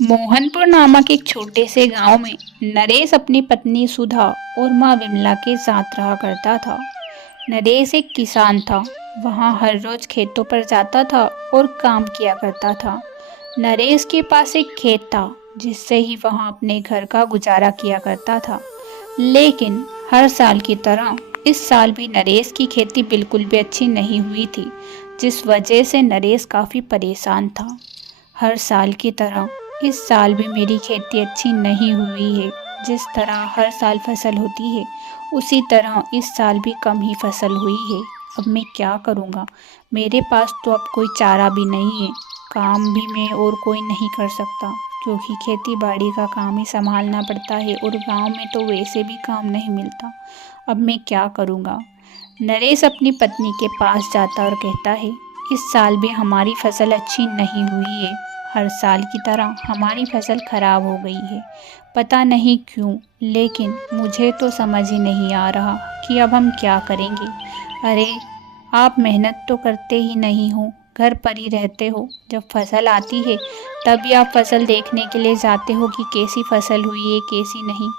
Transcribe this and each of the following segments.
मोहनपुर नामक एक छोटे से गांव में नरेश अपनी पत्नी सुधा और माँ विमला के साथ रहा करता था। नरेश एक किसान था। वहाँ हर रोज खेतों पर जाता था और काम किया करता था। नरेश के पास एक खेत था जिससे ही वहाँ अपने घर का गुजारा किया करता था। लेकिन हर साल की तरह इस साल भी नरेश की खेती बिल्कुल भी अच्छी नहीं हुई थी, जिस वजह से नरेश काफ़ी परेशान था। हर साल की तरह इस साल भी मेरी खेती अच्छी नहीं हुई है। जिस तरह हर साल फसल होती है उसी तरह इस साल भी कम ही फसल हुई है। अब मैं क्या करूँगा? मेरे पास तो अब कोई चारा भी नहीं है। काम भी मैं और कोई नहीं कर सकता, क्योंकि खेती बाड़ी का काम ही संभालना पड़ता है और गांव में तो वैसे भी काम नहीं मिलता। अब मैं क्या करूँगा? नरेश अपनी पत्नी के पास जाता और कहता है, इस साल भी हमारी फसल अच्छी नहीं हुई है। हर साल की तरह हमारी फसल खराब हो गई है। पता नहीं क्यों, लेकिन मुझे तो समझ ही नहीं आ रहा कि अब हम क्या करेंगे। अरे, आप मेहनत तो करते ही नहीं हो, घर पर ही रहते हो। जब फसल आती है तभी आप फसल देखने के लिए जाते हो कि कैसी फसल हुई है कैसी नहीं।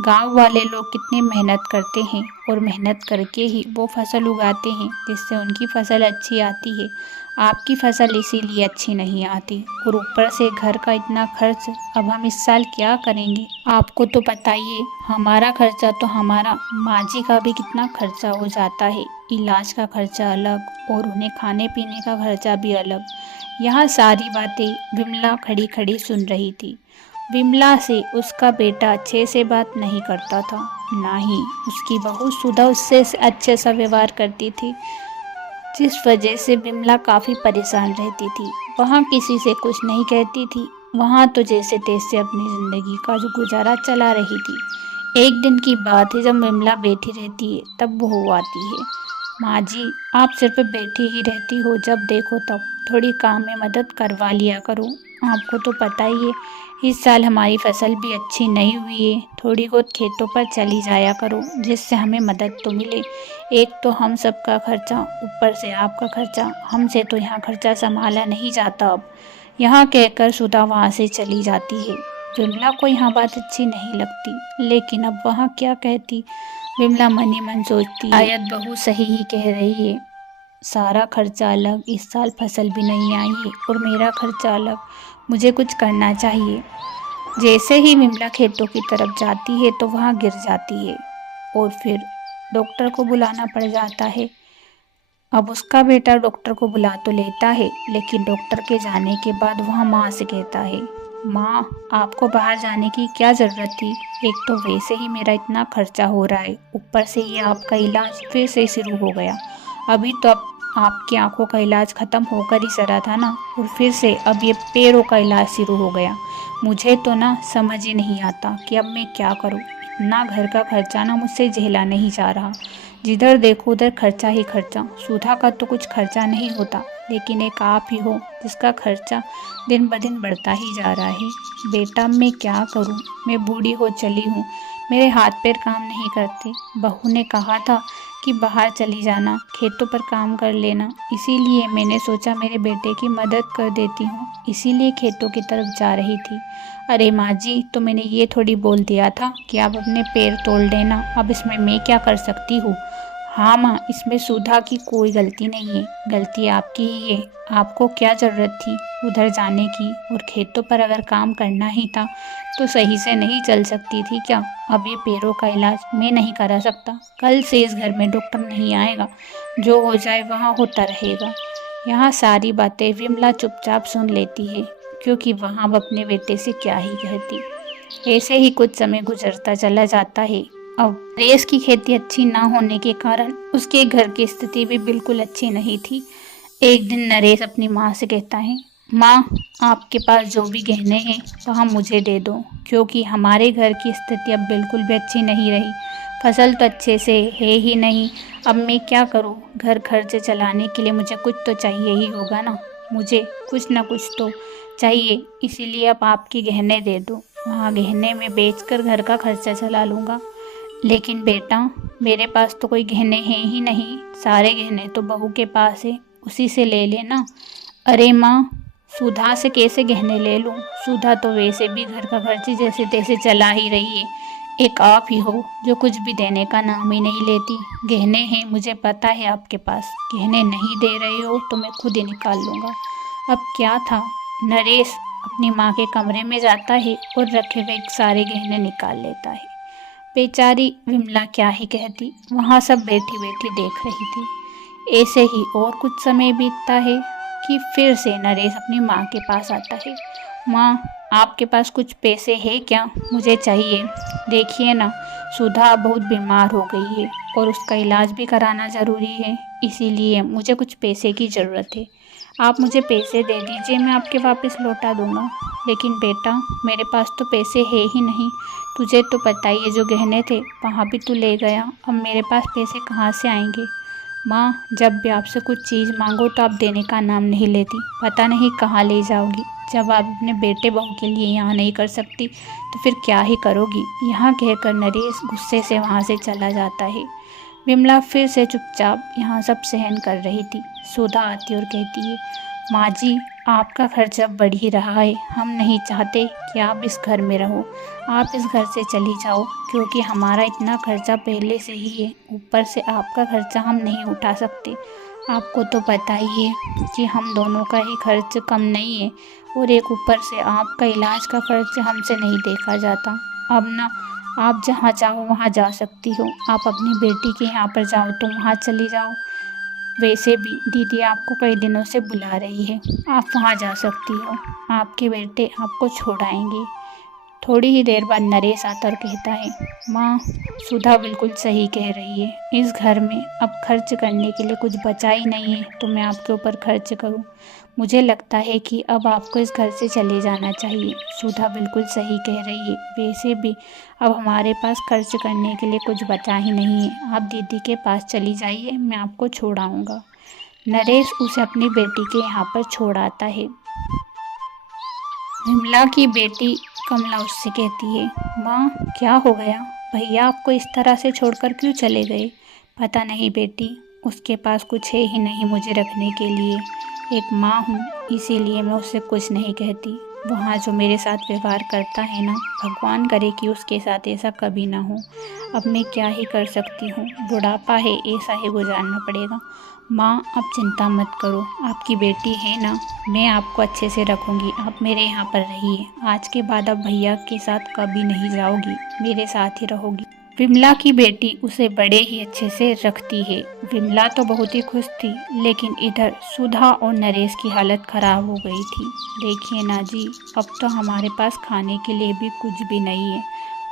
गांव वाले लोग कितनी मेहनत करते हैं और मेहनत करके ही वो फसल उगाते हैं जिससे उनकी फसल अच्छी आती है। आपकी फसल इसीलिए अच्छी नहीं आती, और ऊपर से घर का इतना खर्च। अब हम इस साल क्या करेंगे? आपको तो पता ही है, हमारा खर्चा तो हमारा, माँ जी का भी कितना खर्चा हो जाता है। इलाज का खर्चा अलग और उन्हें खाने पीने का खर्चा भी अलग। यहाँ सारी बातें विमला खड़ी खड़ी सुन रही थी। विमला से उसका बेटा अच्छे से बात नहीं करता था, ना ही उसकी बहू सुधा उससे अच्छे सा व्यवहार करती थी, जिस वजह से विमला काफ़ी परेशान रहती थी। वहाँ किसी से कुछ नहीं कहती थी। वहाँ तो जैसे तैसे अपनी ज़िंदगी का जो गुजारा चला रही थी। एक दिन की बात है, जब विमला बैठी रहती है तब बहू आती है। माँ जी, आप सिर्फ बैठी ही रहती हो, जब देखो तब। थोड़ी काम में मदद करवा लिया करो। आपको तो पता ही है, इस साल हमारी फसल भी अच्छी नहीं हुई है। थोड़ी बहुत खेतों पर चली जाया करो, जिससे हमें मदद तो मिले। एक तो हम सबका खर्चा, ऊपर से आपका खर्चा, हमसे तो यहाँ खर्चा संभाला नहीं जाता अब। यहाँ कहकर सुधा वहाँ से चली जाती है। विमला को यहाँ बात अच्छी नहीं लगती, लेकिन अब वहाँ क्या कहती। विमला मन ही मन सोचती है, शायद बहू सही ही कह रही है। सारा खर्चा अलग, इस साल फसल भी नहीं आई है, और मेरा खर्चा अलग। मुझे कुछ करना चाहिए। जैसे ही विमला खेतों की तरफ जाती है तो वहाँ गिर जाती है, और फिर डॉक्टर को बुलाना पड़ जाता है। अब उसका बेटा डॉक्टर को बुला तो लेता है, लेकिन डॉक्टर के जाने के बाद वह माँ से कहता है, माँ, आपको बाहर जाने की क्या ज़रूरत थी? एक तो वैसे ही मेरा इतना खर्चा हो रहा है, ऊपर से ये आपका इलाज फिर से शुरू हो गया। अभी तो अब आपकी आंखों का इलाज ख़त्म होकर ही सरा था ना, और फिर से अब ये पैरों का इलाज शुरू हो गया। मुझे तो ना समझ ही नहीं आता कि अब मैं क्या करूँ। इतना घर का खर्चा ना मुझसे झेला नहीं जा रहा। जिधर देखो उधर खर्चा ही खर्चा। सुधा का तो कुछ खर्चा नहीं होता, लेकिन एक आप ही हो जिसका खर्चा दिन ब दिन बढ़ता ही जा रहा है। बेटा, मैं क्या करूं? मैं बूढ़ी हो चली हूं, मेरे हाथ पैर काम नहीं करते। बहू ने कहा था कि बाहर चली जाना, खेतों पर काम कर लेना, इसीलिए मैंने सोचा मेरे बेटे की मदद कर देती हूँ, इसीलिए खेतों की तरफ जा रही थी। अरे माँ जी, तो मैंने ये थोड़ी बोल दिया था कि आप अपने पैर तोड़ लेना। अब इसमें मैं क्या कर सकती हूँ? हाँ माँ, इसमें सुधा की कोई गलती नहीं है, गलती आपकी ही है। आपको क्या ज़रूरत थी उधर जाने की? और खेतों पर अगर काम करना ही था तो सही से नहीं चल सकती थी क्या? अब ये पैरों का इलाज मैं नहीं करा सकता। कल से इस घर में डॉक्टर नहीं आएगा, जो हो जाए वहाँ होता रहेगा। यहाँ सारी बातें विमला चुपचाप सुन लेती है, क्योंकि वहाँ वो अपने बेटे से क्या ही कहती। ऐसे ही कुछ समय गुजरता चला जाता है। अब नरेश की खेती अच्छी ना होने के कारण उसके घर की स्थिति भी बिल्कुल अच्छी नहीं थी। एक दिन नरेश अपनी माँ से कहता है, माँ, आपके पास जो भी गहने हैं वह मुझे दे दो, क्योंकि हमारे घर की स्थिति अब बिल्कुल भी अच्छी नहीं रही। फसल तो अच्छे से है ही नहीं। अब मैं क्या करूँ? घर खर्च चलाने के लिए मुझे कुछ तो चाहिए ही होगा ना। मुझे कुछ ना कुछ तो चाहिए, इसीलिए अब आपके गहने दे दो। वहाँ गहने में बेचकर घर का खर्चा चला लूँगा। लेकिन बेटा, मेरे पास तो कोई गहने हैं ही नहीं। सारे गहने तो बहू के पास है, उसी से ले लेना। अरे माँ, सुधा से कैसे गहने ले लूं? सुधा तो वैसे भी घर का खर्च जैसे तैसे चला ही रही है। एक आप ही हो जो कुछ भी देने का नाम ही नहीं लेती। गहने हैं, मुझे पता है आपके पास। गहने नहीं दे रहे हो तो मैं खुद ही निकाल लूँगा। अब क्या था, नरेश अपनी माँ के कमरे में जाता है और रखे हुए सारे गहने निकाल लेता है। बेचारी विमला क्या ही कहती, वहाँ सब बैठी बैठी देख रही थी। ऐसे ही और कुछ समय बीतता है कि फिर से नरेश अपनी माँ के पास आता है। माँ, आपके पास कुछ पैसे हैं क्या? मुझे चाहिए। देखिए ना, सुधा बहुत बीमार हो गई है और उसका इलाज भी कराना ज़रूरी है, इसीलिए मुझे कुछ पैसे की ज़रूरत है। आप मुझे पैसे दे दीजिए, मैं आपके वापस लौटा दूँगा। लेकिन बेटा, मेरे पास तो पैसे है ही नहीं। तुझे तो पता ही है, जो गहने थे वहाँ भी तू ले गया। अब मेरे पास पैसे कहाँ से आएंगे? माँ, जब भी आपसे कुछ चीज़ मांगो तो आप देने का नाम नहीं लेती। पता नहीं कहाँ ले जाओगी। जब आप अपने बेटे बहू के लिए यहाँ नहीं कर सकती तो फिर क्या ही करोगी? यहाँ कहकर नरेश गुस्से से वहाँ से चला जाता है। विमला फिर से चुपचाप यहाँ सब सहन कर रही थी। सुधा आती और कहती है, माँ जी, आपका खर्च अब बढ़ ही रहा है। हम नहीं चाहते कि आप इस घर में रहो। आप इस घर से चली जाओ, क्योंकि हमारा इतना खर्चा पहले से ही है। ऊपर से आपका खर्चा हम नहीं उठा सकते। आपको तो पता ही है कि हम दोनों का ही खर्च कम नहीं है, और एक ऊपर से आपका इलाज का खर्च हमसे नहीं देखा जाता। अब ना, आप जहाँ चाहो वहाँ जा सकती हो। आप अपनी बेटी के यहाँ पर जाओ तो वहाँ चली जाओ। वैसे भी दीदी आपको कई दिनों से बुला रही है, आप वहाँ जा सकती हो। आपके बेटे आपको छोड़ आएंगे। थोड़ी ही देर बाद नरेश आता और कहता है, माँ, सुधा बिल्कुल सही कह रही है। इस घर में अब खर्च करने के लिए कुछ बचा ही नहीं है तो मैं आपके ऊपर खर्च करूँ। मुझे लगता है कि अब आपको इस घर से चले जाना चाहिए। सुधा बिल्कुल सही कह रही है। वैसे भी अब हमारे पास खर्च करने के लिए कुछ बचा ही नहीं है। आप दीदी के पास चली जाइए, मैं आपको छोड़ आऊँगा। नरेश उसे अपनी बेटी के यहाँ पर छोड़ आता है। विमला की बेटी कमला उससे कहती है, माँ, क्या हो गया? भैया आपको इस तरह से छोड़कर क्यों चले गए? पता नहीं बेटी, उसके पास कुछ है ही नहीं मुझे रखने के लिए। एक माँ हूँ, इसीलिए मैं उससे कुछ नहीं कहती। वहाँ जो मेरे साथ व्यवहार करता है ना, भगवान करे कि उसके साथ ऐसा कभी ना हो। अब मैं क्या ही कर सकती हूँ, बुढ़ापा है, ऐसा ही गुजारना पड़ेगा। माँ, आप चिंता मत करो, आपकी बेटी है ना, मैं आपको अच्छे से रखूँगी। आप मेरे यहाँ पर रहिए। आज के बाद अब भैया के साथ कभी नहीं जाओगी, मेरे साथ ही रहोगी। विमला की बेटी उसे बड़े ही अच्छे से रखती है। विमला तो बहुत ही खुश थी, लेकिन इधर सुधा और नरेश की हालत खराब हो गई थी। देखिए ना जी, अब तो हमारे पास खाने के लिए भी कुछ भी नहीं है।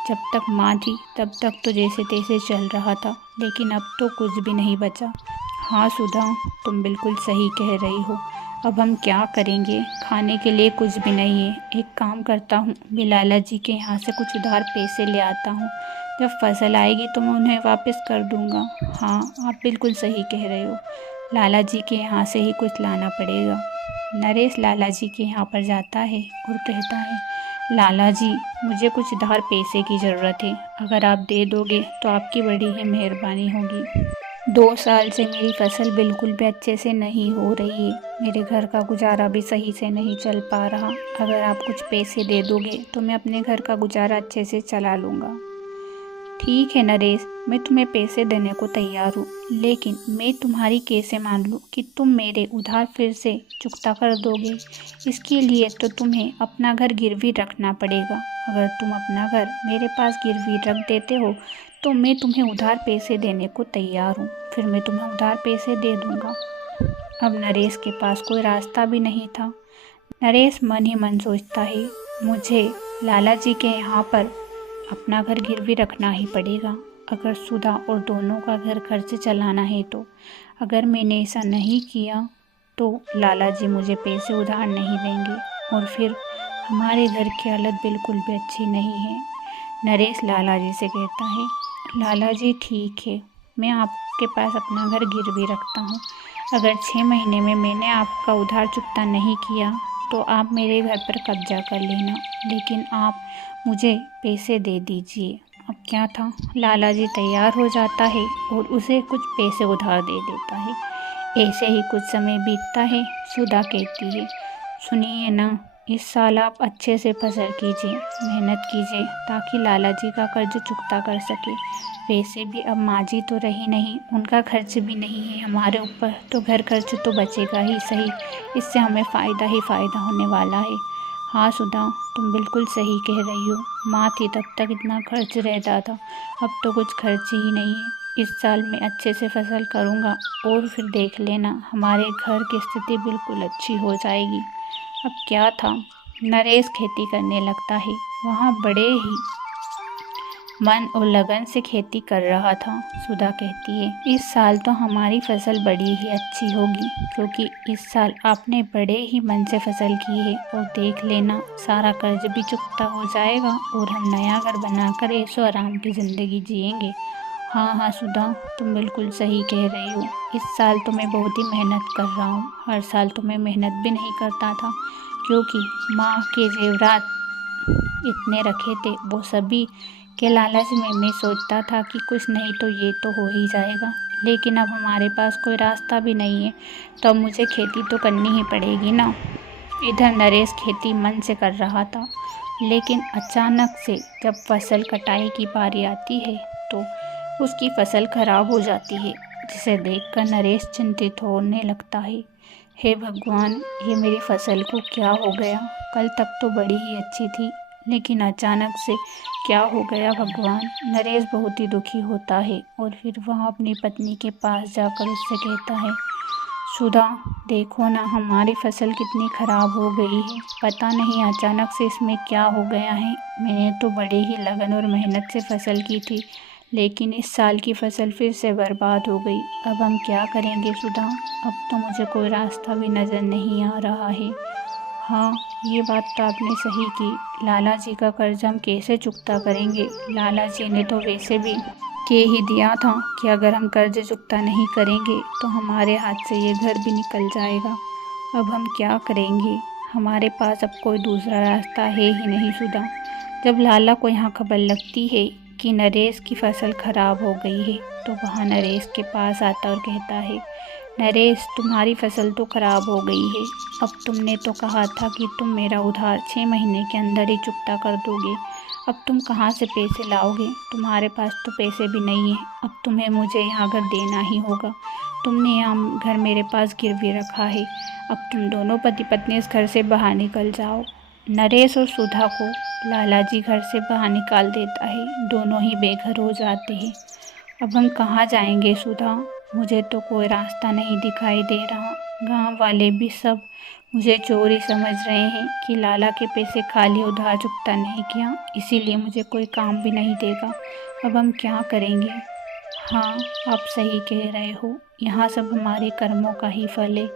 जब तक माँ थी तब तक तो जैसे तैसे चल रहा था, लेकिन अब तो कुछ भी नहीं बचा। हाँ सुधा, तुम बिल्कुल सही कह रही हो। अब हम क्या करेंगे? खाने के लिए कुछ भी नहीं है। एक काम करता हूँ, मैं लाला जी के यहाँ से कुछ उधार पैसे ले आता हूँ। जब फसल आएगी तो मैं उन्हें वापस कर दूँगा। हाँ, आप बिल्कुल सही कह रहे हो। लाला जी के यहाँ से ही कुछ लाना पड़ेगा। नरेश लाला जी के यहाँ पर जाता है और कहता है, लाला जी, मुझे कुछ उधार पैसे की ज़रूरत है। अगर आप दे दोगे तो आपकी बड़ी ही मेहरबानी होगी। 2 साल से मेरी फसल बिल्कुल भी अच्छे से नहीं हो रही है। मेरे घर का गुजारा भी सही से नहीं चल पा रहा। अगर आप कुछ पैसे दे दोगे तो मैं अपने घर का गुजारा अच्छे से चला लूँगा। ठीक है नरेश, मैं तुम्हें पैसे देने को तैयार हूँ, लेकिन मैं तुम्हारी कैसे मान लूँ कि तुम मेरे उधार फिर से चुकता कर दोगे? इसके लिए तो तुम्हें अपना घर गिरवी रखना पड़ेगा। अगर तुम अपना घर मेरे पास गिरवी रख देते हो तो मैं तुम्हें उधार पैसे देने को तैयार हूँ। फिर मैं तुम्हें उधार पैसे दे दूँगा। अब नरेश के पास कोई रास्ता भी नहीं था। नरेश मन ही मन सोचता है, मुझे लाला जी के यहाँ पर अपना घर गिरवी रखना ही पड़ेगा, अगर सुधा और दोनों का घर खर्च चलाना है तो। अगर मैंने ऐसा नहीं किया तो लाला जी मुझे पैसे उधार नहीं देंगे, और फिर हमारे घर की हालत बिल्कुल भी अच्छी नहीं है। नरेश लाला जी से कहता है, लाला जी ठीक है, मैं आपके पास अपना घर गिरवी रखता हूँ। अगर 6 महीने में मैंने आपका उधार चुकता नहीं किया तो आप मेरे घर पर कब्जा कर लेना, लेकिन आप मुझे पैसे दे दीजिए। अब क्या था, लाला जी तैयार हो जाता है और उसे कुछ पैसे उधार दे देता है। ऐसे ही कुछ समय बीतता है। सुधा कहती है, सुनिए ना, इस साल आप अच्छे से फसल कीजिए, मेहनत कीजिए ताकि लाला जी का कर्ज चुकता कर सके। वैसे भी अब माँ जी तो रही नहीं, उनका खर्च भी नहीं है हमारे ऊपर, तो घर खर्च तो बचेगा ही सही। इससे हमें फ़ायदा ही फ़ायदा होने वाला है। हाँ सुधा, तुम बिल्कुल सही कह रही हो। माँ थी तब तक इतना खर्च रहता था, अब तो कुछ खर्च ही नहीं है। इस साल मैं अच्छे से फसल करूँगा और फिर देख लेना, हमारे घर की स्थिति बिल्कुल अच्छी हो जाएगी। अब क्या था, नरेश खेती करने लगता है। वहाँ बड़े ही मन और लगन से खेती कर रहा था। सुधा कहती है, इस साल तो हमारी फसल बड़ी ही अच्छी होगी, क्योंकि इस साल आपने बड़े ही मन से फसल की है। और देख लेना, सारा कर्ज भी चुकता हो जाएगा और हम नया घर बनाकर ऐशो आराम की ज़िंदगी जिएंगे। हाँ हाँ सुधा, तुम बिल्कुल सही कह रही हो। इस साल तो मैं बहुत ही मेहनत कर रहा हूँ। हर साल तो मैं मेहनत भी नहीं करता था, क्योंकि माँ के जेवरात इतने रखे थे, वो सभी के लालच में मैं सोचता था कि कुछ नहीं तो ये तो हो ही जाएगा। लेकिन अब हमारे पास कोई रास्ता भी नहीं है, तो अब मुझे खेती तो करनी ही पड़ेगी ना। इधर नरेश खेती मन से कर रहा था, लेकिन अचानक से जब फसल कटाई की बारी आती है तो उसकी फसल खराब हो जाती है, जिसे देखकर नरेश चिंतित होने लगता है। हे भगवान, ये मेरी फसल को क्या हो गया? कल तक तो बड़ी ही अच्छी थी, लेकिन अचानक से क्या हो गया भगवान? नरेश बहुत ही दुखी होता है और फिर वह अपनी पत्नी के पास जाकर उससे कहता है, सुधा देखो ना, हमारी फसल कितनी खराब हो गई है। पता नहीं अचानक से इसमें क्या हो गया है। मैंने तो बड़े ही लगन और मेहनत से फसल की थी, लेकिन इस साल की फसल फिर से बर्बाद हो गई। अब हम क्या करेंगे सुधा? अब तो मुझे कोई रास्ता भी नज़र नहीं आ रहा है। हाँ, ये बात तो आपने सही की। लाला जी का कर्ज हम कैसे चुकता करेंगे? लाला जी ने तो वैसे भी कह ही दिया था कि अगर हम कर्ज चुकता नहीं करेंगे तो हमारे हाथ से ये घर भी निकल जाएगा। अब हम क्या करेंगे? हमारे पास अब कोई दूसरा रास्ता है ही नहीं सुधा। जब लाला को यहाँ खबर लगती है कि नरेश की फसल खराब हो गई है, तो वह नरेश के पास आता और कहता है, नरेश तुम्हारी फसल तो खराब हो गई है। अब तुमने तो कहा था कि तुम मेरा उधार 6 महीने के अंदर ही चुकता कर दोगे। अब तुम कहाँ से पैसे लाओगे? तुम्हारे पास तो पैसे भी नहीं है। अब तुम्हें मुझे यहाँ घर देना ही होगा। तुमने यहाँ घर मेरे पास गिरवी रखा है। अब तुम दोनों पति पत्नी इस घर से बाहर निकल जाओ। नरेश और सुधा को लाला जी घर से बाहर निकाल देता है। दोनों ही बेघर हो जाते हैं। अब हम कहाँ जाएंगे सुधा? मुझे तो कोई रास्ता नहीं दिखाई दे रहा। गांव वाले भी सब मुझे चोर ही समझ रहे हैं कि लाला के पैसे खाली उधार चुकता नहीं किया, इसीलिए मुझे कोई काम भी नहीं देगा। अब हम क्या करेंगे? हाँ, आप सही कह रहे हो। यहाँ सब हमारे कर्मों का ही फल है,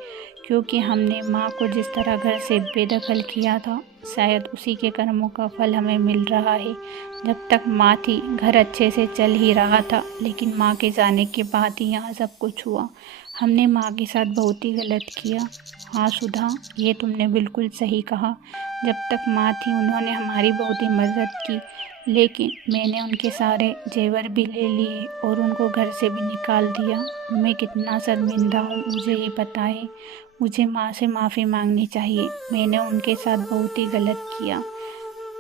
क्योंकि हमने माँ को जिस तरह घर से बेदखल किया था, शायद उसी के कर्मों का फल हमें मिल रहा है। जब तक माँ थी घर अच्छे से चल ही रहा था, लेकिन माँ के जाने के बाद ही यहाँ सब कुछ हुआ। हमने माँ के साथ बहुत ही गलत किया। हाँ सुधा, ये तुमने बिल्कुल सही कहा। जब तक माँ थी उन्होंने हमारी बहुत ही मदद की, लेकिन मैंने उनके सारे जेवर भी ले लिए और उनको घर से भी निकाल दिया। मैं कितना शर्मिंदा हूँ मुझे ही पता है। मुझे माँ से माफ़ी मांगनी चाहिए। मैंने उनके साथ बहुत ही गलत किया।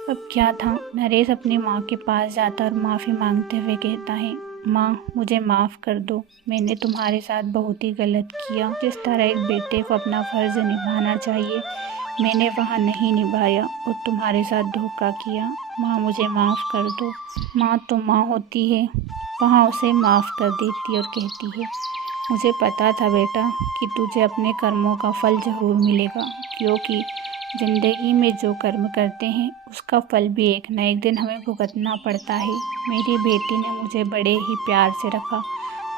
अब क्या था, नरेश अपनी माँ के पास जाता और माफ़ी मांगते हुए कहता है, माँ मुझे माफ़ कर दो। मैंने तुम्हारे साथ बहुत ही गलत किया। जिस तरह एक बेटे को अपना फ़र्ज़ निभाना चाहिए, मैंने वहाँ नहीं निभाया और तुम्हारे साथ धोखा किया। माँ मुझे माफ़ कर दो। माँ तो माँ होती है, वहाँ उसे माफ़ कर देती और कहती है, मुझे पता था बेटा कि तुझे अपने कर्मों का फल ज़रूर मिलेगा, क्योंकि ज़िंदगी में जो कर्म करते हैं उसका फल भी एक न एक दिन हमें भुगतना पड़ता है। मेरी बेटी ने मुझे बड़े ही प्यार से रखा,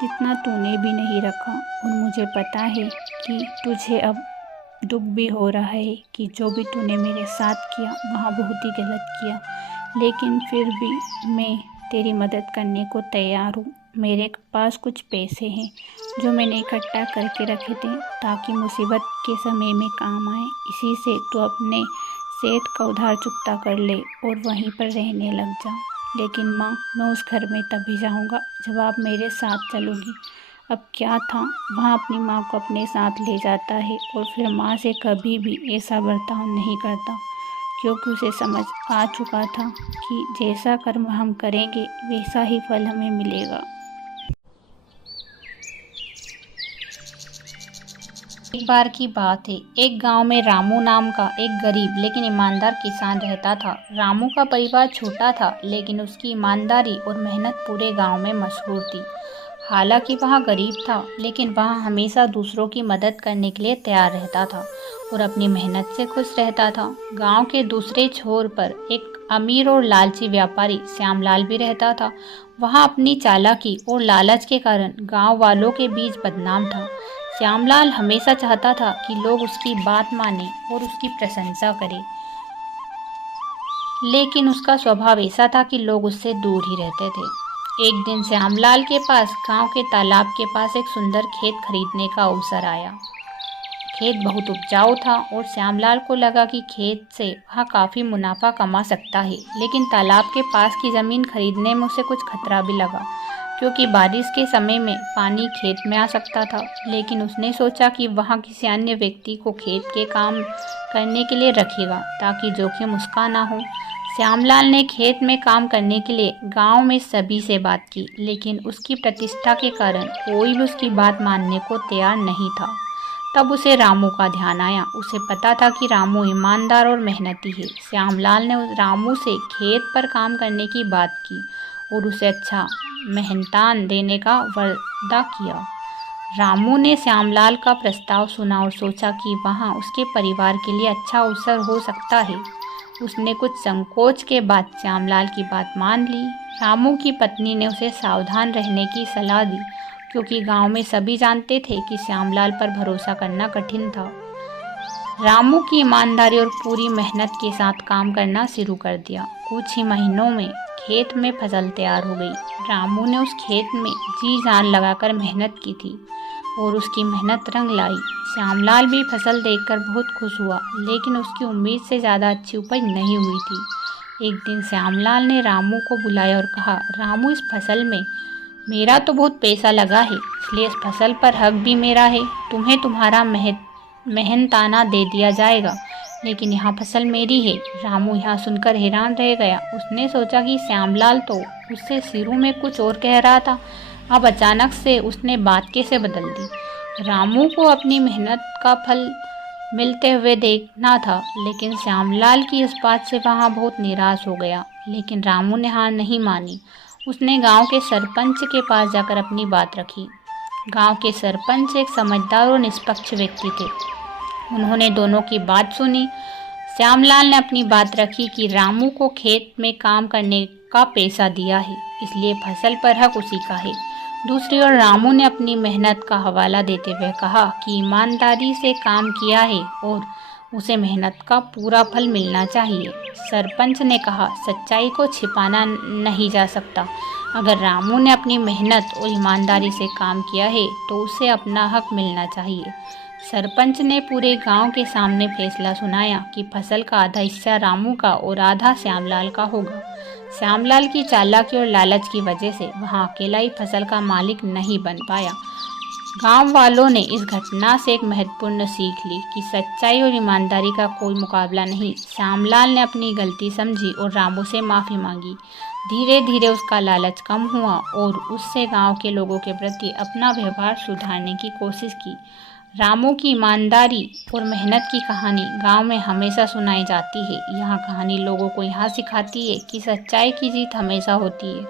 जितना तूने भी नहीं रखा। और मुझे पता है कि तुझे अब दुख भी हो रहा है कि जो भी तूने मेरे साथ किया वहाँ बहुत ही गलत किया, लेकिन फिर भी मैं तेरी मदद करने को तैयार हूँ। मेरे पास कुछ पैसे हैं जो मैंने इकट्ठा करके रखे थे ताकि मुसीबत के समय में काम आए। इसी से तू अपने सेठ का उधार चुकता कर ले और वहीं पर रहने लग जा। लेकिन माँ, मैं उस घर में तभी जाऊँगा जब आप मेरे साथ चलोगी। अब क्या था, वहाँ अपनी माँ को अपने साथ ले जाता है और फिर माँ से कभी भी ऐसा बर्ताव नहीं करता, क्योंकि उसे समझ आ चुका था कि जैसा कर्म हम करेंगे वैसा ही फल हमें मिलेगा। एक बार की बात है, एक गांव में रामू नाम का एक गरीब लेकिन ईमानदार किसान रहता था। रामू का परिवार छोटा था, लेकिन उसकी ईमानदारी और मेहनत पूरे गांव में मशहूर थी। हालांकि वह गरीब था, लेकिन वह हमेशा दूसरों की मदद करने के लिए तैयार रहता था और अपनी मेहनत से खुश रहता था। गांव के दूसरे छोर पर एक अमीर और लालची व्यापारी श्यामलाल भी रहता था। वह अपनी चालाकी और लालच के कारण गांव वालों के बीच बदनाम था। श्यामलाल हमेशा चाहता था कि लोग उसकी बात माने और उसकी प्रशंसा करें, लेकिन उसका स्वभाव ऐसा था कि लोग उससे दूर ही रहते थे। एक दिन श्यामलाल के पास गांव के तालाब के पास एक सुंदर खेत खरीदने का अवसर आया। खेत बहुत उपजाऊ था और श्यामलाल को लगा कि खेत से वह काफ़ी मुनाफा कमा सकता है, लेकिन तालाब के पास की ज़मीन खरीदने में उसे कुछ खतरा भी लगा, क्योंकि बारिश के समय में पानी खेत में आ सकता था। लेकिन उसने सोचा कि वहाँ किसी अन्य व्यक्ति को खेत के काम करने के लिए रखेगा, ताकि जोखिम उसका ना हो। श्यामलाल ने खेत में काम करने के लिए गांव में सभी से बात की, लेकिन उसकी प्रतिष्ठा के कारण कोई भी उसकी बात मानने को तैयार नहीं था। तब उसे रामू का ध्यान आया। उसे पता था कि रामू ईमानदार और मेहनती है। श्यामलाल ने रामू से खेत पर काम करने की बात की और उसे अच्छा मेहनतान देने का वादा किया। रामू ने श्यामलाल का प्रस्ताव सुना और सोचा कि वहाँ उसके परिवार के लिए अच्छा अवसर हो सकता है। उसने कुछ संकोच के बाद श्यामलाल की बात मान ली। रामू की पत्नी ने उसे सावधान रहने की सलाह दी, क्योंकि गांव में सभी जानते थे कि श्यामलाल पर भरोसा करना कठिन था। रामू की ईमानदारी और पूरी मेहनत के साथ काम करना शुरू कर दिया। कुछ ही महीनों में खेत में फसल तैयार हो गई। रामू ने उस खेत में जी जान लगाकर मेहनत की थी और उसकी मेहनत रंग लाई। श्यामलाल भी फसल देखकर बहुत खुश हुआ, लेकिन उसकी उम्मीद से ज़्यादा अच्छी उपज नहीं हुई थी। एक दिन श्यामलाल ने रामू को बुलाया और कहा, रामू, इस फसल में मेरा तो बहुत पैसा लगा है, इसलिए इस फसल पर हक भी मेरा है। तुम्हें तुम्हारा मेहनताना दे दिया जाएगा, लेकिन यहाँ फसल मेरी है। रामू यहाँ सुनकर हैरान रह गया। उसने सोचा कि श्यामलाल तो उससे शुरू में कुछ और कह रहा था, अब अचानक से उसने बात कैसे बदल दी। रामू को अपनी मेहनत का फल मिलते हुए देखना था, लेकिन श्यामलाल की इस बात से वहाँ बहुत निराश हो गया। लेकिन रामू ने हार नहीं मानी। उसने गांव के सरपंच के पास जाकर अपनी बात रखी। गांव के सरपंच एक समझदार और निष्पक्ष व्यक्ति थे। उन्होंने दोनों की बात सुनी। श्यामलाल ने अपनी बात रखी कि रामू को खेत में काम करने का पैसा दिया है, इसलिए फसल पर हक उसी का है। दूसरी ओर रामू ने अपनी मेहनत का हवाला देते हुए कहा कि ईमानदारी से काम किया है और उसे मेहनत का पूरा फल मिलना चाहिए। सरपंच ने कहा, सच्चाई को छिपाना नहीं जा सकता। अगर रामू ने अपनी मेहनत और ईमानदारी से काम किया है तो उसे अपना हक मिलना चाहिए। सरपंच ने पूरे गांव के सामने फैसला सुनाया कि फसल का आधा हिस्सा रामू का और आधा श्यामलाल का होगा। श्यामलाल की चालाकी और लालच की वजह से वह अकेला ही फसल का मालिक नहीं बन पाया। गांव वालों ने इस घटना से एक महत्वपूर्ण सीख ली कि सच्चाई और ईमानदारी का कोई मुकाबला नहीं। श्यामलाल ने अपनी गलती समझी और रामू से माफ़ी मांगी। धीरे धीरे उसका लालच कम हुआ और उससे गांव के लोगों के प्रति अपना व्यवहार सुधारने की कोशिश की। रामू की ईमानदारी और मेहनत की कहानी गांव में हमेशा सुनाई जाती है। यह कहानी लोगों को यह सिखाती है कि सच्चाई की जीत हमेशा होती है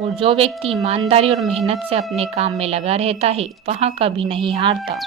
और जो व्यक्ति ईमानदारी और मेहनत से अपने काम में लगा रहता है वह कभी नहीं हारता।